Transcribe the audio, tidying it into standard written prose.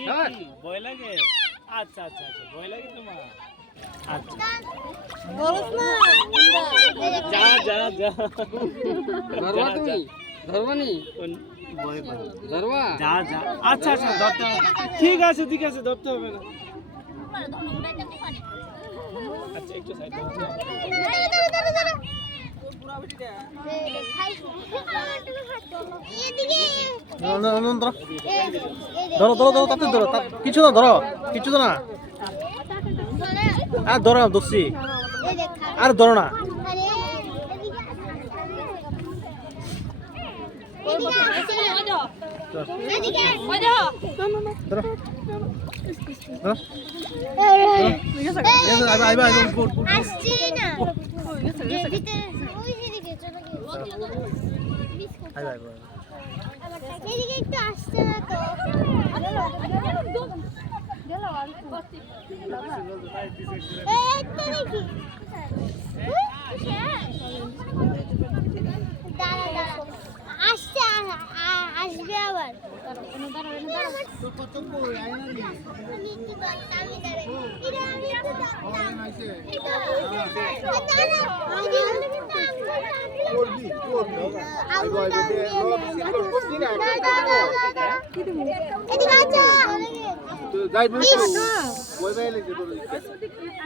কি ভয় লাগে? আচ্ছা আচ্ছা আচ্ছা ভয় লাগে তোমার? আচ্ছা বলছ না যা যা যা ধরবা তুমি ধরবানি ভয় পাই ধরবা যা যা আচ্ছা আচ্ছা ধরতে হবে ঠিক আছে ধরতে হবে না আচ্ছা একটু সাইড ধরো ধরো ধরো তাতে ধরো কিছু না ধরো কিছু না আর ধরো না দোষী আর ধরো না একটু আসছে না তো আসছে আসবে আবার এদিকে আচ্ছা